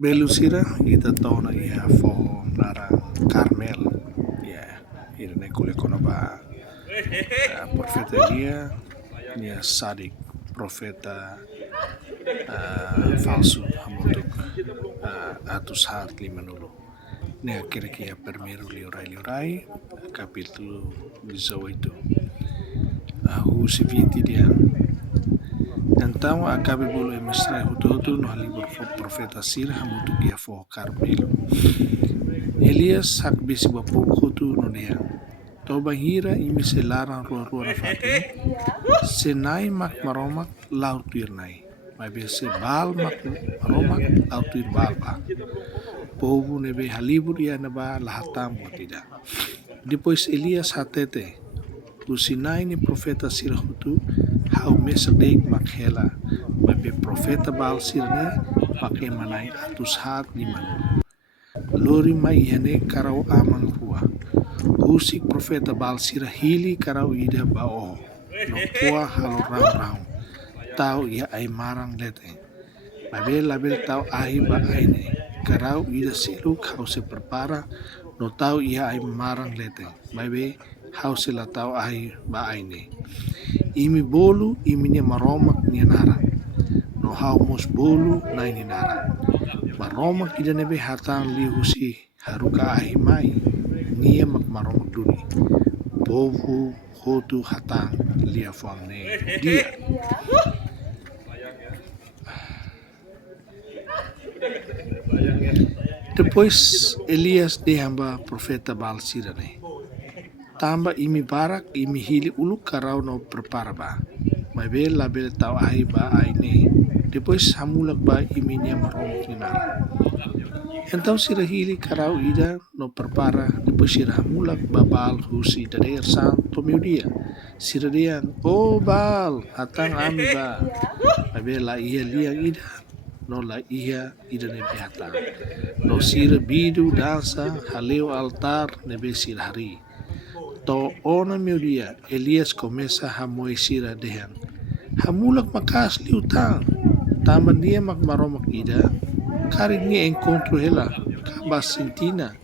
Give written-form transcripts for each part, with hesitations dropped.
Belusira kita tahu na ia fo narang Carmel ya irene kule kono ba profeta Elia nia sadik profeta falsu hamutuk atus hat lima nulu nia kira-kira permeru liurai kapitulo 18 si 20 dia. Então acabe bolo e mestrai hutotu no libro profeta Sir hamutu kia fo Carmelo. Elias hak bisi bapu hutu no dia. Toba hira imi se larang rua na fatin. Senai mak maromak lau tuir nai. Mabe se bal mak maromak lau tuir bal ba. Povu nebe halibur ya neba lahatam tidak. Depois Elias hatete. Lusinai ni profeta Sir hutu hau mesadek makhela mabe profeta Baal sirne make manai atus hat di manu lori mai hene karau amang rua usik profeta Baal sira hili karau ida bao no kuah halo rau tau ia ai marang lete mabe label tau ahi ba aine karau ida siluk hau se prepara no tau ia ai marang lete mabe hau se la tau ahi ba aine imi bolu imi nia maromak nia nara no hau mos bolu na ini nara maromak ida nebe hatan li husi haruka ahi mai nia mak maromak duni bovu hotu hatan lia fuang ne dia. Depois Elias de hamba profeta Baal sirane tamba imi barak imi hili uluk karau no prepara ba mabe label tau ahi ba aine depois hamulak ba imi nia maromok ni nara então sira hili karau ida no prepara depois sira hamulak ba Baal husi dader santo meudia sira dian Baal hatang ami ba mabe la ia liang ida no la ia ida nebe hatang no sira bidu dansa haleu altar nebe sira hari to ona meudia Elias começa a moesira dehan hamulak makas liutang taman dia mak maromak ida karig ni encontro hela ka sentina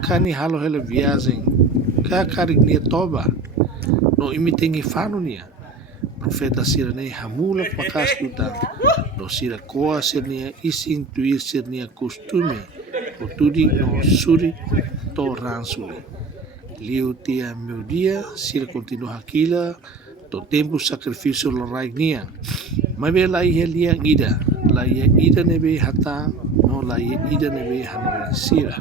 kani halo hela viagem ka karig ni toba no imitengi fanu nia profeta sira ne hamulak makas liutang no sira koa sirnia ising tuir sirnia costume o tudi no suri to ransuli liu tia meu dia sira continua aquila to tempo sacrifício lo raignia mabe la ia liang ida la ia ida nebe hata no la ia ida nebe hano sira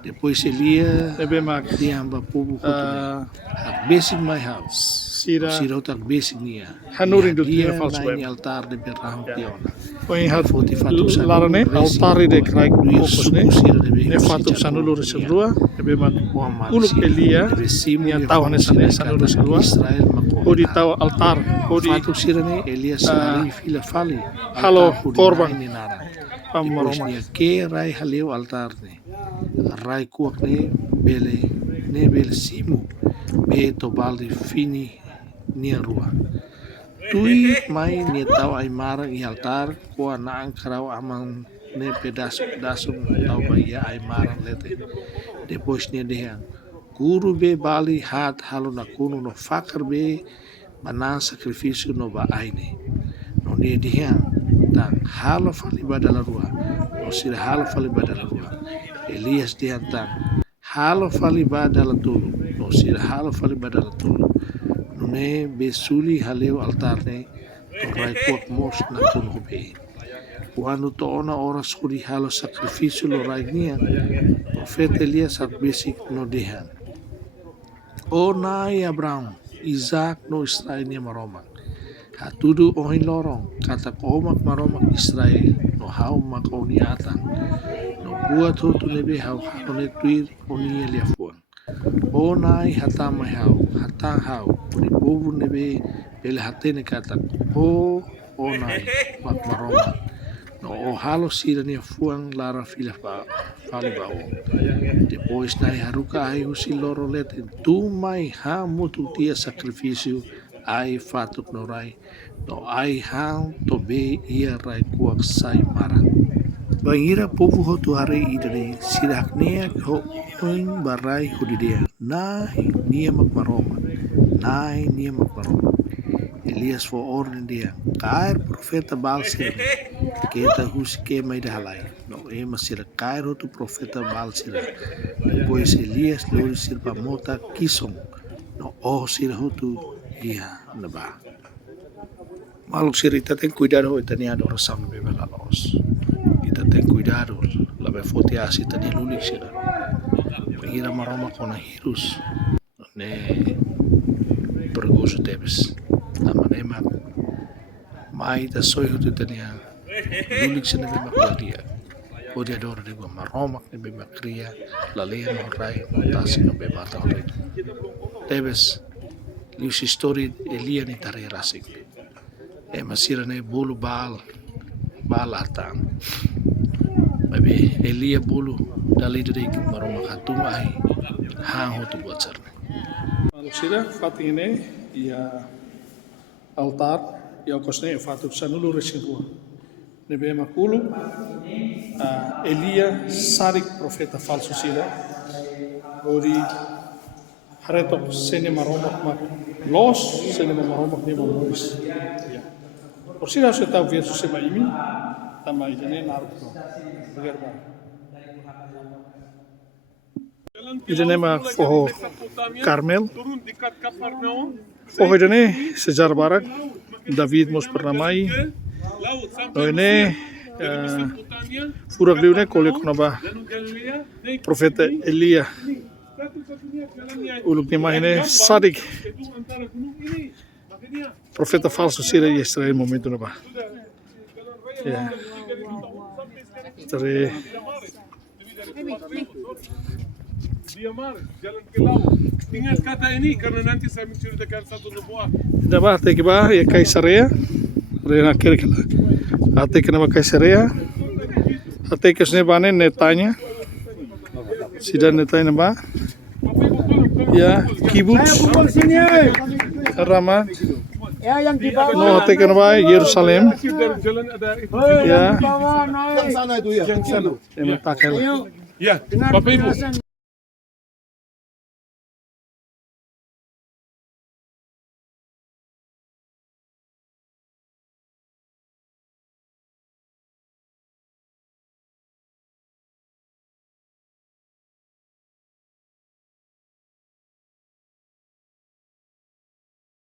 depois Elia Nebe mak dia hamba povo basic my house sira tak basic nia hanurin do dia tira falso na web. altar de berrahon tiona Põe hat Fatu larane altari de craig focus ne ne fatu Sichat sanulu reserua nebe man Muhammad uluk Elia Besim nia tahu ne sane sanulu reserua Israel odi tahu altar odi Fatu sirane Elias sari fila fali halo korban ni nara pamaroma nia ke rai haleu altar ne rai kuak ne bele simu be to baldi fini nia rua tui mai nia tau ai marang i altar ko naang karau amang ne pedaço tau ba ia ai marang lete depois nia dehan guru be bali hat halo na kuno no fakar be banan sacrifício no ba aine no nia dehan tang halo fali badala rua no sira halo fali badala rua Elias dehan tang halo fali badala tulu no sira halo fali badala tulu ne besuli haleu altar ne rai kuak mos na kuno be quando to ona ora suri halo sacrifício lo raignia profeta Elias at basic no dehan o nai Abraham Isaac no Israel ni maroma hatudu ohin lorong kata komak maromak Israel no hau makoni atang no buat hotu nebe hau ne tuir oni eliafuan o nai hatama hau hatang hau uni povu nebe bele hatene kata o nai mak maroma no o halo sira ni fuang lara fila fali bao depois nai haruka ai husi loro lete tu mai ha mutu tia sacrifício ai fatuk no rai no ai hang to be ia rai kuak sai marang Bangira povo hotu hari idari sirak neak ho oing barai hudidea nai nia makmaroma nai nia makmaroma Elias for orden dia kair profeta Baal sira kita huske mai dahalai no masira kair hotu profeta Baal sira depois Elias lori sirpa mota kisong no sira hotu ia naba maluk sirita tem cuidado itania oração bebela los kita tem cuidado la befote asi tani lulik sira ira maroma kona hirus ne pergoso tebes tamanema mai ta soy hutu tania lulik sira be makladia odia dor de maroma ne be makria la lea no rai tasi no be mata horai tebes lius histori Elia ni tare rasik masira ne bulu bal atang Babi Elia bulu dali dari maroma katung ai hang hotu buat sarne. Manusia fating ini ya altar ya kosne fatuk sanulu resinua. Nebe makulu Elia sarik profeta falso sira. Ori haretok sene maromak mak los sene maromak ni mamoris. Ya. Orsira se tahu Yesus sema imi tama ijane naruto. Begerba. Ijane ma foho Karmel. Foho ijane sejar barak David mos pernamai. No ini furak liune kole konaba profeta Elia. Uluk nima ini sadik profeta falso sira Israel momento naba. Ya. Dari jalan ke laut. Ingat kata ini karena nanti saya menceritakan satu nubuat. Daba ate kiba ya Kaisarea. Rena kirkela. Ate kenapa Kaisarea? Ate kesne bane netanya. Sida netanya ba? Ya kibbutz. Rama. Ya yang di bawah. No ate kenapa Yerusalem. Jalan ada itu. Ya. Sana itu ya. Emang takel. Ya, Bapak Ibu.